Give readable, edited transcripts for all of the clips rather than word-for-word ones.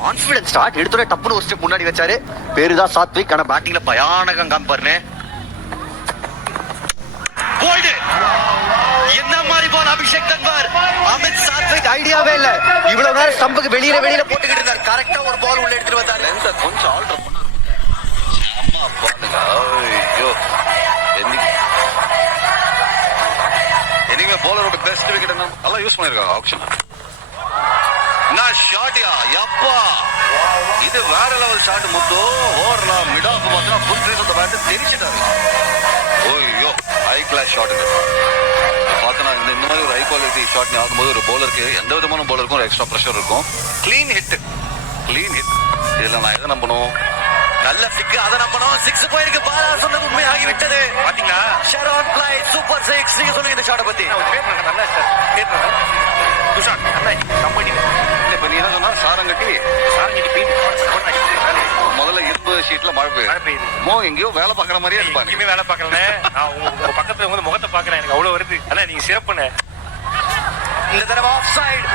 Confidence start எடுத்தோட டப்புனு ஒரு step முன்னாடி வச்சாரு. பேருதான் சாத்விக், ஆனா பேட்டிங்ல பயானகம் காமிப்பாருன்னு. என்ன மாதிரி பால் அபிஷேக் தன்வார். அமித் சாத்விக் ஐடியாவே இல்ல. இவ்வளவு நேரம் ஸ்டம்புக்கு வெளியில போட்டுக்கிட்டு இருந்தார். கரெக்டா ஒரு பால் உள்ள எடுத்துட்டு வந்தாரு. கொஞ்சம் ஆல்டர் பண்ணாரு. அம்மா பாருங்க. ஐயோ என்னைக்குமே போலரோட பெஸ்ட் விக்கெட் நல்லா யூஸ் பண்ணிருக்காங்க ஆப்ஷன். ஷாட்யா யப்பா, இது வேற லெவல் ஷாட். முத்தோ ஓவர்ல மிட் ஆஃப் பார்த்தா ஃபுல் ட்ரேஸ் ஆஃப் தி பேட் தெரிச்சிட்டாரு. ஓய்யோ ஹை கிளாஸ் ஷாட் இது. பார்த்தா இந்த மாதிரி ஒரு ஹை குவாலிட்டி ஷாட் ஆகும்போது ஒரு பவுலருக்கு எந்த விதமான பவுலருக்கும் ஒரு எக்ஸ்ட்ரா ப்ரெஷர் இருக்கும். Clean hit. இதுல நான் எதை நம்பணும்? நல்ல பிக், அதை நம்பணும். 6 போயிருக்கு. பாலா சொன்னது உண்மை ஆகிவிட்டது. பாத்தீங்களா? ஷெரான் பிளை சூப்பர் 6. நீங்க சொல்லுங்க இந்த ஷாட்டை பத்தி. நல்லா சார் துஷார் நல்லா கம்பெனி இல்ல. இப்ப நீ என்ன சொன்னா சாரங்கட்டி முதல்ல இரும்பு ஷீட்ல மழை பெய்யுது. எங்கேயோ வேலை பாக்குற மாதிரியே இருப்பாங்க. எங்கேயுமே வேலை பாக்கல. நான் உங்க பக்கத்துல வந்து முகத்தை பாக்குறேன். எனக்கு அவ்வளவு வருது. ஆனா நீங்க சிறப்புன்னு. இந்த தடவை ஆஃப் சைடு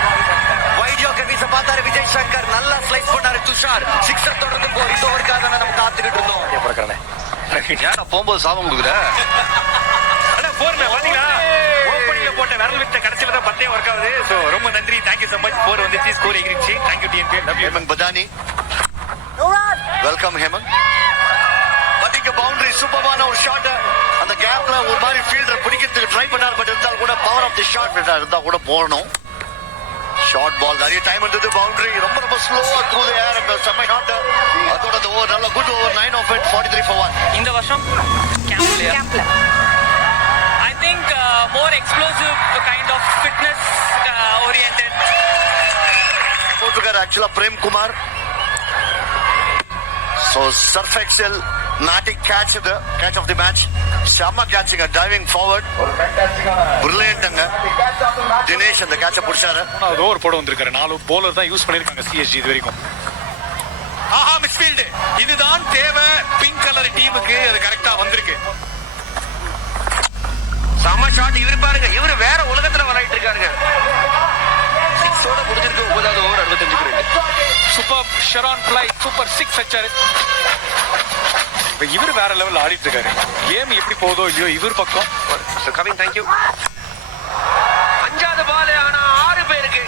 வைட் யோக்கர் வீச பார்த்தாரு விஜய் சங்கர். நல்லா ஸ்லைஸ் பண்ணாரு துஷார். 6 தொடர்ந்து போய் இந்த ஓவருக்காக நம்ம காத்துக்கிட்டு இருந்தோம். ஏன்னா போகும்போது சாபம் கொடுக்குற போட்ட விரல் விட்ட கடைசியில தான் பத்தே ஒர்க் ஆகுது. சோ ரொம்ப நன்றி. Thank you so much. 4 வந்துச்சு. ஸ்கோர் எகிரிச்சு. Thank you TNP. Love you Hemant Bajani. Welcome Hemant. பாத்தீங்க பவுண்டரி சூப்பரான ஒரு ஷாட். அந்த கேப்ல ஒரு மாதிரி ஃபீல்டர் பிடிக்கிறதுக்கு ட்ரை பண்ணார். பட் இருந்தால் கூட பவர் ஆஃப் தி ஷாட் இருந்தா கூட போகணும். ஷார்ட் பால் நிறைய டைம் இருந்தது. பவுண்டரி ரொம்ப ஸ்லோவா த்ரூ தி ஏர். அந்த செம்ம ஷாட். அதோட அந்த ஓவர் நல்ல good over. 9 of it 43 for 1. இந்த வருஷம் கேம்ப்ல I think more explosive kind of fitness oriented. போட்டுக்கார் ஆக்சுவலா Prem Kumar. So surf excel Matic catch of the match. Shama catching a diving forward. Brilliant anga. Dinesh அந்த catch புடிச்சாரு. அது over போட வந்திருக்காரு. 4 bowler தான் யூஸ் பண்ணிருக்காங்க CSG இது வரைக்கும். ஆஹா மிஸ்ஃபீல்ட். இதுதான் தேவை பிங்க் கலர் டீமுக்கு. அது கரெக்ட்டா வந்திருக்கு. சம ஷாட். இவரு பாருங்க, இவரு வேற உலகத்துல விளையாடிட்டு இருக்காருங்க. 6 ஓட முடிஞ்சிருக்கு. 9வது ஓவர் 65 ரன். சூப்பர் ஷெரான் பிளை சூப்பர் 6 அடிச்சாரு. இவர் வேற லெவல் ஆடிட்டு இருக்காரு. கேம் எப்படி போதோ இல்லையோ இவர் பக்கம். கமிங். Thank you. 5வது பால். ஆனா 6 பேருக்கு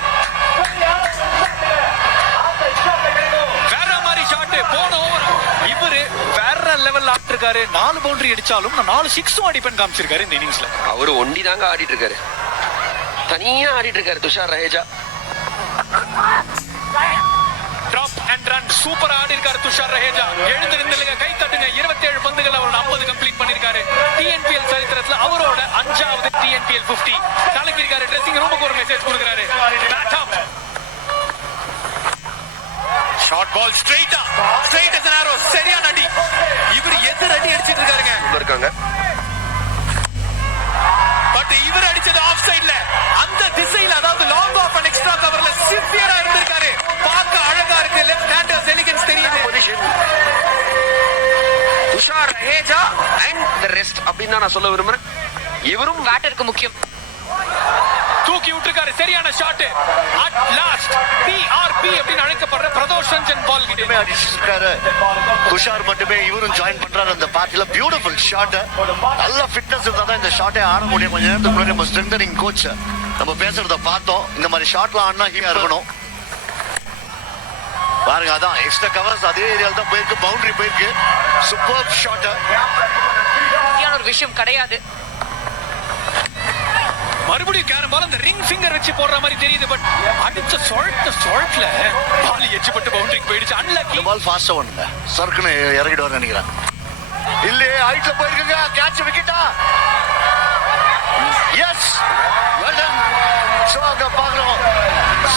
வேற மாதிரி ஷாட். போன ஓவர் இவரு வேற லெவல் ஆடிட்டு இருக்காரு. 4 பவுண்டரி அடிச்சாலும் 4 6 அடிப்பேன் காமிச்சிருக்காரு இந்த இன்னிங்ஸ்ல. அவரு ஒண்டி தாங்க ஆடிட்டு இருக்காரு. தனியா ஆடிட்டு இருக்காரு Tushar Raheja. Drop and run super ஆடி இருக்காரு துஷார் ரஹேஜா. எழுந்து நின்னுங்க, கை தட்டுங்க. 27 பந்துகள் அவர் 40 கம்ப்ளீட் பண்ணிருக்காரு. டிஎன்பிஎல் சரித்திரத்துல அவரோட 5வது டிஎன்பிஎல் 50 கலக்கி இருக்காரு. ட்ரெஸ்ஸிங் ரூமுக்கு ஒரு மெசேஜ் கொடுக்குறாரு. Bat up. Short ball straight as an arrow. சரியான அடி. இவர் எதிர் அடி அடிச்சிட்டு இருக்காங்க. பட் இவர் அடிச்சது ஆஃப் சைடுல. அந்த திசையில அதாவது லாங் ஆஃப் அண்ட் எக்ஸ்ட்ரா கவர்ல சிவியரா இருந்திருக்காரு. பார்க்க அழகா இருக்கு. லெஃப்ட் ஹேண்டர்ஸ் எலிகன்ஸ் தெரியுது. Tushar Raheja and the rest அப்படின்னு நான் சொல்ல விரும்புறேன். இவரும் பேட்டருக்கு முக்கியம். தூக்கி விட்டுருக்காரு. சரியான ஷாட். அட் லாஸ்ட் பிஆர்பி அப்படின்னு அழைக்கப்படுற பிரதோஷ் ரஞ்சன் பால் கிட்டமே அடிச்சிருக்காரு. துஷார் மட்டுமே இவரும் ஜாயின் பண்றாரு அந்த பார்ட்டில. Beautiful shot. நல்ல ஃபிட்னஸ் இருந்தா தான் இந்த ஷாட்டை ஆட முடியும். கொஞ்ச நேரத்துக்கு முன்னாடி நம்ம ஸ்ட்ரெங்தனிங் கோச் நம்ம பேசுறத பார்த்தோம். இந்த மாதிரி ஷாட்லாம் ஆடினா ஹீயா இருக்கணும். பாருங்க, அதான் எக்ஸ்ட்ரா கவர்ஸ் அதே ஏரியால தான் போயிருக்கு. பவுண்டரி போயிருக்கு. Super shot. ஒரு விஷயம் கிடையாது. மறுபடியும் கேரம் பால் அந்த ரிங் ஃபிங்கர் வச்சு போடுற மாதிரி தெரியுது. பட் அடிச்ச ஷாட்ல பால் எட்ஜ்பட்டு பவுண்டரிக்கு போயிடுச்சு. அன்லக்கி. பால் ஃபாஸ்டா வந்து சர்க்குன்னு இறங்கிடுவார் நினைக்கிறேன். இல்லையே ஹைட்ல போயிருக்குங்க. கேட்ச் விக்கெட்டா? Yes, well done. சோ அங்க பாக்குறோம்.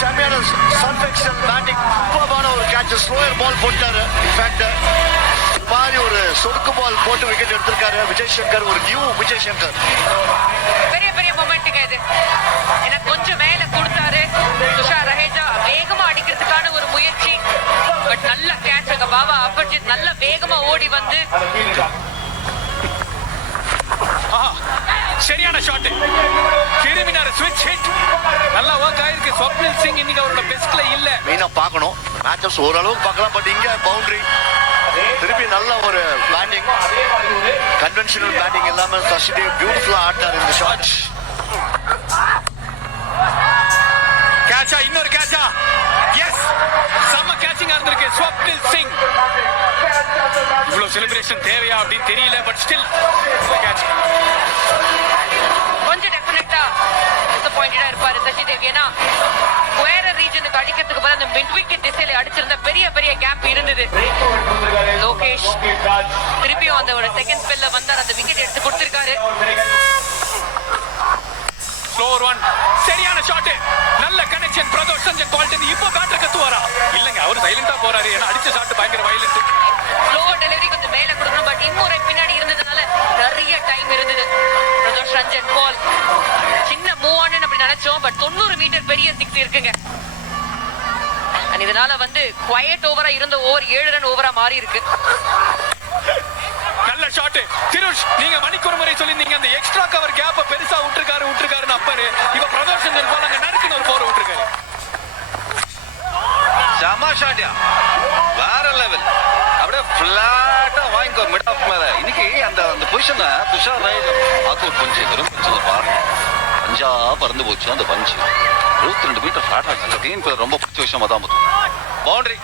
ஷமியான சர்ஃபெக்ஷன் பேட்டிங் சூப்பரான ஒரு கேட்ச். ஸ்லோயர் பால் போட்டாரு. இன்ஃபேக்ட் மாதிரி ஒரு சொடுக்கு பால் போட்டு விக்கெட் எடுத்திருக்காரு விஜய் சங்கர். ஒரு நியூ விஜய் சங்கர். பெரிய மொமெண்ட்டுங்க இது. எனக்கு கொஞ்சம் மேல கொடுத்தாரு துஷார் ரஹேஜா. வேகமா அடிக்கிறதுக்கான ஒரு முயற்சி. பட் நல்ல கேட்ச். அங்க பாபா அபர்ஜித் நல்ல வேகமா ஓடி வந்து சரியான ஷாட், கிரிமினல் ஸ்விட்ச் ஹிட், நல்லா ஒர்க் ஆயிருக்கு. ஸ்வப்னில் சிங் இன்னைக்கு அவரோட பெஸ்ட்ல இல்ல. மெயினா பார்க்கணும் மேட்சஸ் ஓரளவுக்கு பார்க்கலாம், பட் இங்க பவுண்டரி திருப்பி நல்ல ஒரு பிளானிங், கன்வென்ஷனல் பிளானிங் இல்லாம சசிதேவ் பியூட்டிஃபுல்லா ஆட்டார் இந்த ஷாட். கேட்சா, இன்னொரு கேட்சா, எஸ், செம்ம கேட்சிங்கா இருந்திருக்கு ஸ்வப்னில் சிங். இவ்வளவு செலிப்ரேஷன் தேவையா அப்படின்னு தெரியல, பட் ஸ்டில் கேட்ச். கொஞ்சம் டெஃபினட்டா டிசப்பாயிண்டடா இருப்பாரு சசிதேவ். ஏன்னா ஸ்கொயர் ரீஜனுக்கு அடிக்கிறதுக்கு பதிலா அந்த மிட் விக்கெட் திசையில அடிச்சிருந்த பெரிய பெரிய கேப் இருந்தது. லோகேஷ் திருப்பியும் அந்த ஒரு செகண்ட் ஸ்பெல்ல வந்தார், அந்த விக்கெட் எடுத்து கொடுத்திருக்காரு. ஸ்லோவர் ஒன், சரியான ஷாட், நல்ல கனெக்ஷன். பிரதோஷ் சஞ்சன் பால்ட் இப்போ பேட்டர் கத்துவாரா? இல்லங்க, அவர் சைலண்டா போறாரு. ஏன்னா அடிச்ச ஷாட் பயங்கர வயலண்ட். ஸ்லோவர் டெலிவரி கொஞ்சம் மேல கொடுக்கணும், பட் இம்முறை பின்னாடி இருந்ததுனால நிறைய டைம் இருந்தது. பிரதோஷ் ரஞ்சன் பால் சின்ன மூவ் ஆன் அப்படி நினைச்சோம், பட் 90 மீட்டர் பெரிய 6 இருக்குங்க. இதனால வந்து குவைட் ஓவரா இருந்த ஓவர் 7 ரன் ஓவரா மாறி இருக்கு. நல்ல ஷாட் திருஷ், நீங்க மணிக்கு ஒரு முறை சொல்லிருந்தீங்க அந்த எக்ஸ்ட்ரா கவர் கேப்ப பெருசா விட்டுருக்காருன்னு அப்பாரு. இப்ப பிரதோஷ் சஞ்சன் பால் அங்க நறுக்குன்னு ஒரு 4 விட்டுருக்காரு. செம ஷாட்யா, வேற லெவல். அப்படியே பிளாட்டா வாங்கிக்கோ மிட் ஆஃப் மேல. இன்னைக்கு அந்த அந்த position Tushar Raheja out punch விரும்புச்சுலப்பா, பஞ்சா பறந்து போச்சு அந்த பஞ்சு. 22 மீட்டர் ஃபிளாட் ஆச்சு. டீம் ரொம்ப பிடிச்ச விஷயம் அதான். பவுண்டரி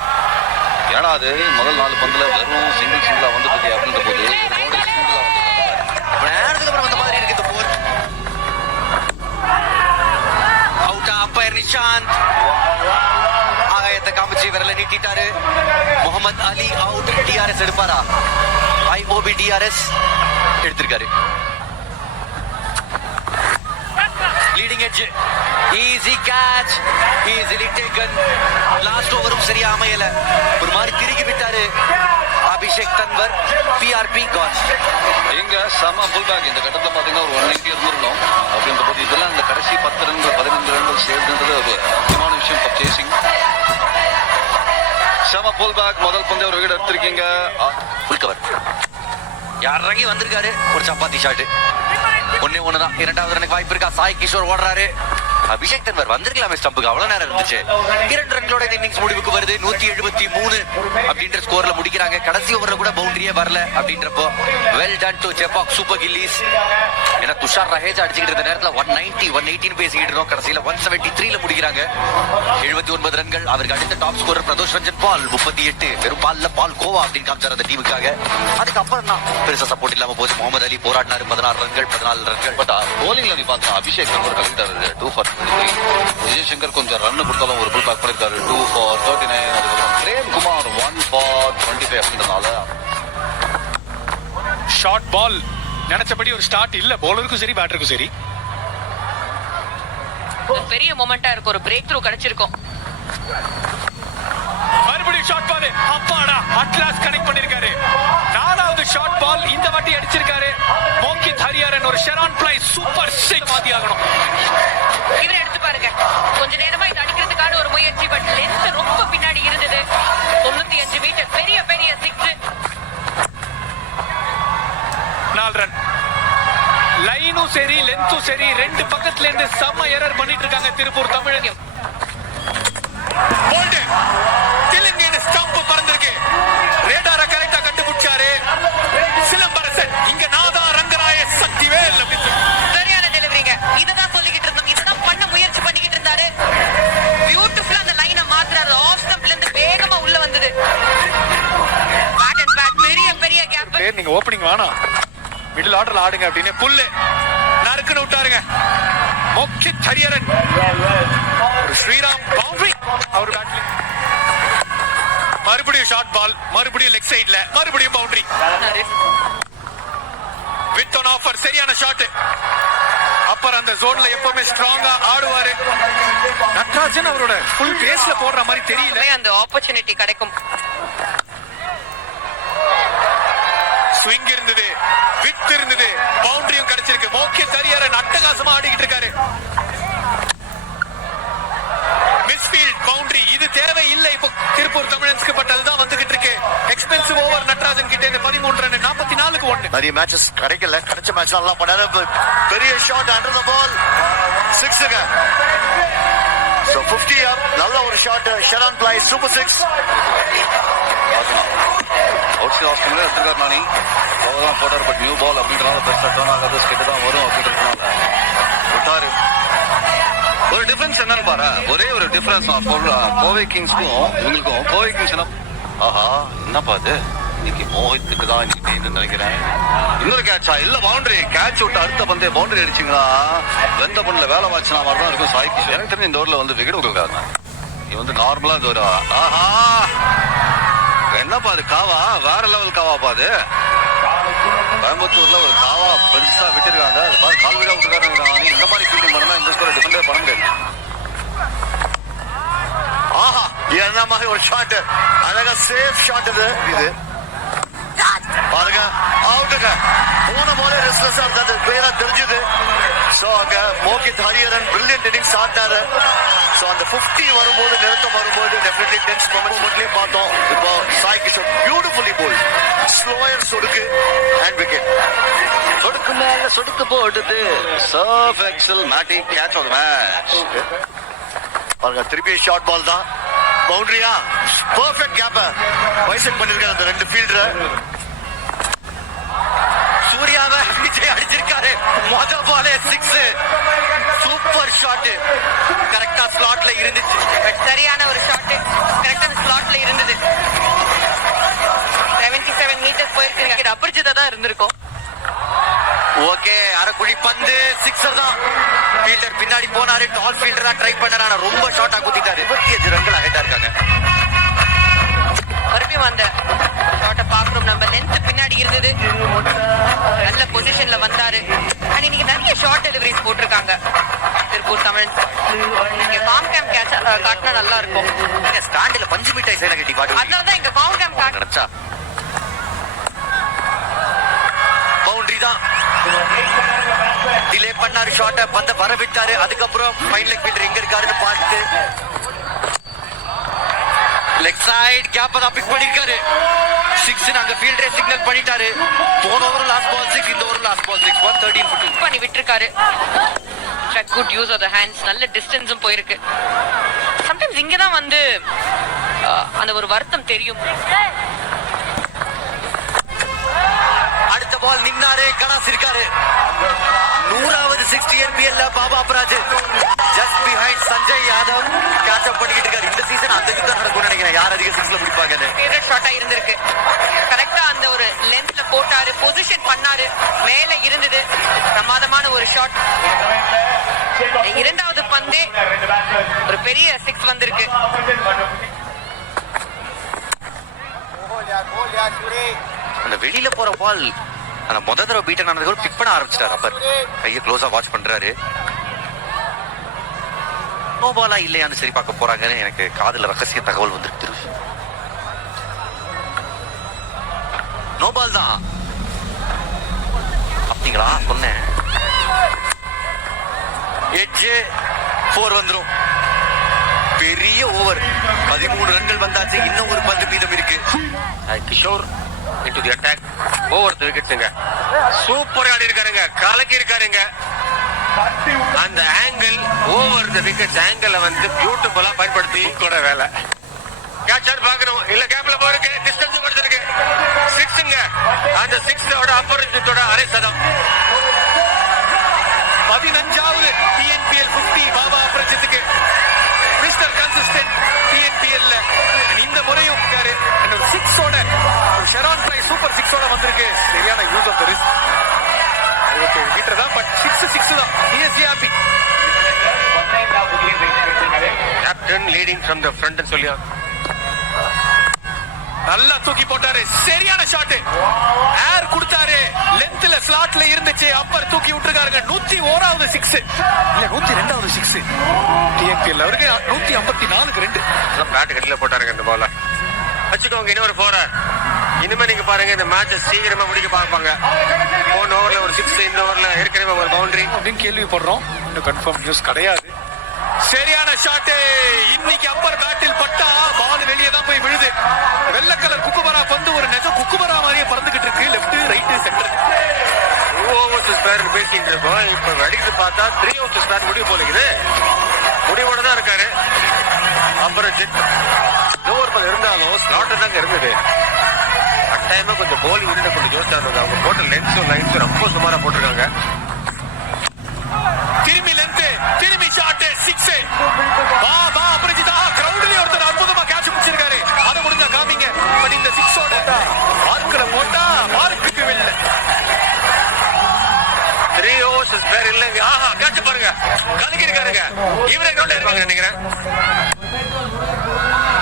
ஏன்னா அது முதல் 4 பந்துல வெறும் சிங்கிளா வந்து அப்படின்ற போது நேரத்துக்கு அப்புறம் அந்த மாதிரி இருக்கு. இந்த போர் அவுட்டா அம்பயர் நிஷாந்த் ஆகாயத்தை காமிச்சு விரல நீட்டிட்டாரு. முகமது அலி அவுட். டிஆர்எஸ் எடுப்பாரா? ஐஓபி டிஆர்எஸ் எடுத்திருக்காரு. Leading edge, easy catch, easily taken. Last ஓவரும் சரியா அமையல, ஒரு மாதிரி திருகி விட்டாரு அபிஷேக் தன்வர். பிஆர்பி கான். எங்க சம புல் பேக். இந்த கட்டத்துல பாத்தீங்கன்னா ஒரு 190 இருந்திருக்கணும் அப்படின்ற போது இதெல்லாம் இந்த கடைசி 10 ரன்கள் 15 ரன்கள் சேர்ந்துன்றது ஒரு முக்கியமான விஷயம். பர்ச்சேசிங் சம புல் பேக். முதல் பந்து ஒரு விக்கெட் எடுத்திருக்கீங்க. புல் கவர் யார் இறங்கி வந்திருக்காரு. ஒரு சப்பாத்தி ஷாட். ஒன்னே ஒண்ணுதான். இரண்டாவது ரனுக்கு வாய்ப்பு இருக்கா? சாய் கிஷோர் ஓடுறாரு. அபிஷேக் தன்வர் வந்திருக்கலாமே ஸ்டம்புக்கு, அவ்வளவு நேரம் இருந்துச்சு. 2 ரன்களோட இன்னிங்ஸ் முடிவுக்கு வருது. 173 அப்படின்ற ஸ்கோர்ல முடிக்கிறாங்க. கடைசி ஓவர்ல கூட பவுண்டரியே வரல அப்படின்றப்போ well done to Chepauk super gillies. ஏன்னா துஷார் ரஹேஜா அடிச்சுக்கிட்டு இருந்த நேரத்துல 190 118 பேசிக்கிட்டு இருந்தோம். கடைசியில 173ல முடிக்கிறாங்க. 79 ரன்கள். அவருக்கு அடுத்த டாப் ஸ்கோரர் பிரதோஷ் ரஞ்சன் பால் 38. வெறும் பால்ல பால் கோவா அப்படின்னு காமிச்சார் அந்த டீமுக்காக. அதுக்கப்புறம் தான் பெருசா சப்போர்ட் இல்லாம போச்சு. முகமது அலி போராடினாரு. 16 ரன்கள் 14 ரன்கள். பட் போலிங்ல நீ பார்த்தா அபிஷேக் தன்வர் கலெக்டர் 2 for 23. விஜயசங்கர் கொஞ்சம் ரன் கொடுத்தாலும் ஒரு புல் பேக் பண்ணிருக்காரு 2 for 39. அதுக்கப்புறம் பிரேம் குமார் 1 for 25 அப்படின்றதுனால ஷார்ட் பால் நினைச்சபடி ஒரு ஸ்டார்ட் இல்ல பவுலருக்கும் சரி பேட்டருக்கும் சரி. ஒரு பெரிய மொமெண்டா இருக்கு, ஒரு பிரேக் த்ரூ கிடைச்சிருக்கும். மறுபடியும் ஷார்ட் பால். அப்பாடா, அட்லாஸ் கனெக்ட் பண்ணிருக்காரு. 4வது ஷார்ட் பால் இந்த வாட்டி அடிச்சிருக்காரு. மோகித் ஹரிஹரன் ஒரு ஷெரான் பிளை சூப்பர் 6 மாத்தி ஆகணும். இவரை எடுத்து பாருங்க, கொஞ்ச நேரமா இது அடிக்கிறதுக்கான ஒரு முயற்சி, பட் லென்த் ரொம்ப பின்னாடி இருந்தது. 95 மீட்டர் பெரிய பெரிய 6. 4 ரன். லைனும் சரி லென்த்தும் சரி 2 பக்கத்துல இருந்து செம்ம எரர் பண்ணிட்டு இருக்காங்க திருப்பூர் தமிழகம். தெலுங்கானா ஸ்டம்ப் பறந்திருக்கு. ரேடார கரெக்டா கண்டுபிடிச்சாரு சிலம்பரசன். இங்க நாதா ரங்கராய சக்திவேல். சரியான டெலிவரிங்க. இததான் சொல்லிக்கிட்டு இருந்தோம், இததான் பண்ண முயற்சி பண்ணிக்கிட்டு இருந்தாரு. பியூட்டிஃபுல்லா அந்த லைனை மாத்துறாரு. ஆஃப் ஸ்டம்ப்ல இருந்து வேகமா உள்ள வந்தது. பேட் அண்ட் பேட் பெரிய பெரிய கேப். நீங்க ஓப்பனிங் வேணாம், மிடில் ஆர்டர்ல ஆடுங்க அப்படின்னு புல்லு நறுக்குன்னு விட்டாருங்க. மோகித் ஹரிஹரன் ஒரு ஸ்ரீராம் பவுண்டரி. அவர் பேட்ல மறுபடியும் ஷார்ட் பால், மறுபடியும் லெக் சைடுல, மறுபடியும் பவுண்டரி. With on offer. சரியான ஷாட். அப்பர் அந்த ஜோன்ல எப்பவுமே ஸ்ட்ராங்கா ஆடுவாரு நட்ராஜன். அவரோட ஃபுல் பேஸ்ல போடுற மாதிரி தெரியல. அந்த ஆப்பர்ச்சுனிட்டி கிடைக்கும். ஸ்விங் இருந்தது, வித் இருந்தது, பவுண்டரியும் கிடைச்சிருக்கு. மோகித் ஹரிஹரன் அட்டகாசமா ஆடிக்கிட்டு இருக்காரு. Misfield boundary. இது தேவை இல்லை இப்போ திருப்பூர் தமிழன்ஸ்க்கு, பட் அதுதான் வந்துகிட்டு இருக்கு. எக்ஸ்பென்சிவ் ஓவர் நட்ராஜன் கிட்ட 13 ரன் 44 1. நிறைய மேட்சஸ் கிடைக்கல, கிடைச்ச மேட்ச் நல்லா பண்ணாரு. பெரிய ஷாட் அண்டர் த பால், 6ங்க. So 50 up, நல்ல ஒரு ஷாட். ஷெரான் பிளை சூப்பர் 6. அவுட் சைட் ஆஸ்திரேலியா எடுத்துக்கார் நானி அவ்வளோதான் போட்டார். பட் நியூ பால் அப்படின்றனால பெருசாக டர்ன் ஆகாது, ஸ்கிட்டு தான் வரும் அப்படின்றதுனால விட்டாரு. ஒரு டிஃபரன்ஸ் என்னன்னு பாரு, ஒரே ஒரு டிஃபரன்ஸ் கோவை கிங்ஸ்க்கும் இவங்களுக்கும். கோவை கிங்ஸ் என்ன, ஆஹா என்னப்பா அது, இன்னைக்கு மோஹித்துக்கு தான் இன்னைக்கு நினைக்கிறேன். இன்னொரு கேட்சா இல்ல, பவுண்டரி கேட்ச் விட்டு அடுத்த பந்தே பவுண்டரி அடிச்சிங்களா, வெந்த பண்ணல வேலை வாட்சினா மாதிரி தான் இருக்கும் சாய் கிஷோர். எனக்கு தெரிஞ்சு இந்த ஓவரில் வந்து விக்கெட் கொடுக்காது. இது வந்து நார்மலா இது ஒரு ஆஹா என்னப்பா அது, காவா வேற லெவல் காவாப்பா அது. கோயம்புத்தூர்ல ஒரு காவா பெருசா விட்டுருக்காங்க, அது பாரு கால் வீடா விட்டுருக்காங்க. இந்த மாதிரி ஃபீல்டிங் பண்ணா இந்த ஸ்கோரை டிஃபெண்டே பண்ண முடியாது. ஆஹா என்ன மாதிரி ஒரு ஷாட், அழகா சேஃப் ஷாட் இது பாருங்க. அவுட்டுங்க, போன போல ரெஸ்ட்லெஸ்ஸா இருந்தது, கிளியரா தெரிஞ்சது. சோ அங்க மோகித் ஹரியரன் பிரில்லியன்ட் இன்னிங்ஸ் ஆடினாரு. சோ அந்த 50 வரும்போது, நிறுத்தம் வரும்போது டெஃபினெட்லி டென்ஸ் மொமெண்ட்லயும் பார்த்தோம். இப்போ Sai Kishore beautifully bowl slower சொடுக்கு அண்ட் விக்கெட். சொடுக்கு மேல சொடுக்கு போடுது, Surf Excel Matic catch of the match. பாருங்க திருப்பி ஷார்ட் பால் தான், பவுண்டரியா, பெர்ஃபெக்ட் கேப்ப வைசெட் பண்ணிருக்காரு அந்த ரெண்டு ஃபீல்டர். சூர்யாவை விஜய் அடிச்சிருக்காரு, மொத பாலே 6, சூப்பர் ஷாட், கரெக்டா ஸ்லாட்ல இருந்துச்சு. சரியான ஒரு ஷாட், கரெக்டா ஸ்லாட்ல இருந்தது. 77 மீட்டர்ஸ் போயிருக்கு, அபரிஜிதா தான் இருந்திருக்கும். ஓகே, அரைக்குழி பந்து, சிக்ஸர் தான். ஃபீல்டர் பின்னாடி போனாரு, டால் ஃபீல்டர் தான் ட்ரை பண்ணாரு, ஆனா ரொம்ப ஷார்ட்டா குத்திட்டாரு. 25 ரன்கள் ஆகிட்டா இருக்காங்க. மறுபடியும் அந்த ஷாட்டை பாக்குறோம் நம்ம. லென்த் பின்னாடி இருந்தது, நல்ல பொசிஷன்ல வந்தாரு. அண்ட் இன்னைக்கு நிறைய ஷார்ட் டெலிவரிஸ் போட்டிருக்காங்க திருப்பூர் தமிழ். இங்க ஃபார்ம் கேம்ப் கேட்ச் காட்டினா நல்லா இருக்கும். ஸ்டாண்டில் பஞ்சு மிட்டாய் சைட கட்டி பாட்டு, அதனாலதான் இங்க ஃபார்ம் கேம்ப் காட்டு நினைச்சா பவுண்டரி தான். டிலே பண்ணாரு ஷாட்டை, பந்த வர விட்டாரு. அதுக்கப்புறம் ஃபைன் லெக் ஃபீல்டர் எங்க இருக்காருன்னு பார்த்து லெக் சைடு கேப் தான் பிக் பண்ணிருக்காரு. 6 அங்க ஃபீல்டரே சிக்னல் பண்ணிட்டாரு. போன ஓவர் லாஸ்ட் பால் 6, இந்த ஓவர் லாஸ்ட் பால் 6, 113 for 2 பண்ணி விட்டுருக்காரு. Good use of the hands, நல்ல டிஸ்டன்ஸும் போயிருக்கு. சம்டைம்ஸ் இங்கதான் வந்து அந்த ஒரு வருத்தம் தெரியும். அடுத்த பால் நின்னாரு, கடாஸ் இருக்காரு. 100வது 60 NPL Baba Aparajith just behind Sanjay Yadav catch up பண்ணிட்டு இருக்காரு. இந்த சீசன் அந்த யுத்தம் நடக்கும்னு நினைக்கிறேன், யார் அதிக 6ல பிடிப்பாங்கன்னு. ஃபேவரட் ஷாட்டா இருந்திருக்கு. கரெக்டா அந்த ஒரு லென்த்ல போட்டாரு, பொசிஷன் பண்ணாரு, மேல இருந்தது. பிரமாதமான ஒரு ஷாட். இரண்டாவது பந்தே ஒரு பெரிய 6 வந்திருக்கு. அந்த வெளியில போற பால் அந்த முத தடவை பீட்டன் ஆனது பிக் பண்ண ஆரம்பிச்சிட்டாரு. அப்ப கையை க்ளோஸா வாட்ச் பண்றாரு. நோ பாலா இல்லையான்னு சரி பார்க்க போறாங்கன்னு எனக்கு காதுல ரகசிய தகவல் வந்துருக்கு. நோ பால் தான் அப்படிங்களா சொன்னேன். எட்ஜ் 4 வந்துரும். பெரிய ஓவர், 13 ரன்கள் வந்தாச்சு. இன்னும் ஒரு பந்து மீதம் இருக்கு. Kishore into the attack, over the wicketsங்க. சூப்பர் ஆடி இருக்காருங்க, கலக்கி இருக்காருங்க. அந்த angle over the wickets angle வந்து பியூட்டிஃபுல்லா பயன்படுத்தி கூட வேலை. கேட்சர் பார்க்கணும், இல்ல கேப்ல போயிருக்கு, டிஸ்டன்ஸ் கொடுத்திருக்கு. 6ங்க, அந்த 6ஓட அப்பரிஜித்தோட அரை சதம். 15வது TNPL 50 பாபா அபரிஜித்துக்கு. மிஸ்டர் கன்சிஸ்டன்ட் TNPL இந்த முறையும் இருக்காரு. 6ஓட ஷெரான் பிளை சூப்பர் 6ஓட வந்திருக்கு. சரியான use of the risk. 27 metre தான், பட் 6 தான். He is happy. Captain leading from the front ன்னு சொல்லியா நல்லா தூக்கி போட்டாரு. சரியான ஷாட், ஏர் கொடுத்தாரு, லென்த்ல ஸ்லாட்ல இருந்துச்சு. அப்பர் தூக்கி விட்டுருக்காருங்க. 101வது 6 இல்ல 102வது 6 TNPL அவருக்கு. 154க்கு 2 பேட் கட்டில போட்டாருங்க. இந்த பால வச்சுக்கோங்க. இன்னொரு 4. இனிமே நீங்க பாருங்க, இந்த மேட்சை சீக்கிரமா முடிக்க பார்ப்பாங்க. போன ஓவர்ல ஒரு 6, இந்த ஓவர்ல ஏற்கனவே ஒரு பவுண்டரி அப்படின்னு கேள்விப்படுறோம். இன்னும் கன்ஃபார்ம் நியூஸ் கிடையாது. சரியான ஷாட். இன்னைக்கு அப்பர் பேட்டில் பட்டா பால் வெளியே தான் போய் விழுது. வெள்ளை கலர் குக்குபரா பந்து ஒரு நெஜ குக்குபரா மாதிரியே பறந்துகிட்டு இருக்கு. லெப்ட் ரைட் சென்டர் பேசிட்டு இருக்கோம். இப்ப வெடிக்கிறது பார்த்தா 3 out ஸ்டார்ட் முடிவு போலிக்குது. முடிவோட தான் இருக்காரு. அப்புறம் லோவர் பால் இருந்தாலும் ஸ்லாட் தாங்க இருந்தது. கட்டாயமா கொஞ்சம் போலிங் விட கொஞ்சம் ஜோஸ்டா இருந்தது. அவங்க போட்ட லென்ஸும் லைன்ஸும் ரொம்ப சுமாரா போட்டிருக்காங்க. திரும்பி லென்த், திரும்பி ஷாட், 6. வா வா அபரிஜிதா, கிரவுண்ட்லயே ஒருத்தர் அற்புதமா கேட்ச் பிடிச்சிருக்காரு. அத முடிஞ்சா காமிங்க. பட் இந்த 6 ஓட மார்க்ல போட்டா மார்க்குக்கு வெளில 3 overs is வேற இல்லைங்க. ஆஹா கேட்ச் பாருங்க, கலக்கிருக்காருங்க. இவரே கிரவுண்ட்ல இருப்பாங்க நினைக்கிறேன்.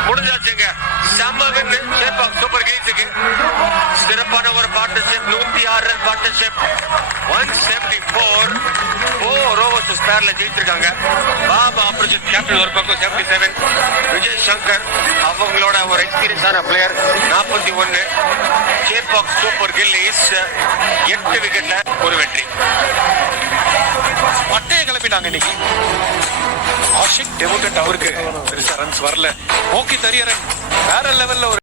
முடிஞ்சாச்சுங்க. செம்ம வின்னு சேப்பாக் சூப்பர் கிங்ஸுக்கு. சிறப்பான ஒரு பார்ட்னர்ஷிப். 106 run partnership. 174 4 overs ஸ்பேர்ல ஜெயிச்சிருக்காங்க. பாபா அப்ரிஜித் கேப்டன் ஒரு பக்கம் 77. விஜய் சங்கர் அவங்களோட ஒரு எக்ஸ்பீரியன்ஸான பிளேயர் 41. சேப்பாக் சூப்பர் கில்லிஸ் 8 விக்கெட்ல ஒரு வெற்றி. பட்டையை கிளப்பிட்டாங்க இன்னைக்கு. ஆஷிக் டெபுட்டன்ட், அவருக்கு பெருசா ரன்ஸ் வரல. நோக்கி தரியரன் வேற லெவல்ல ஒரு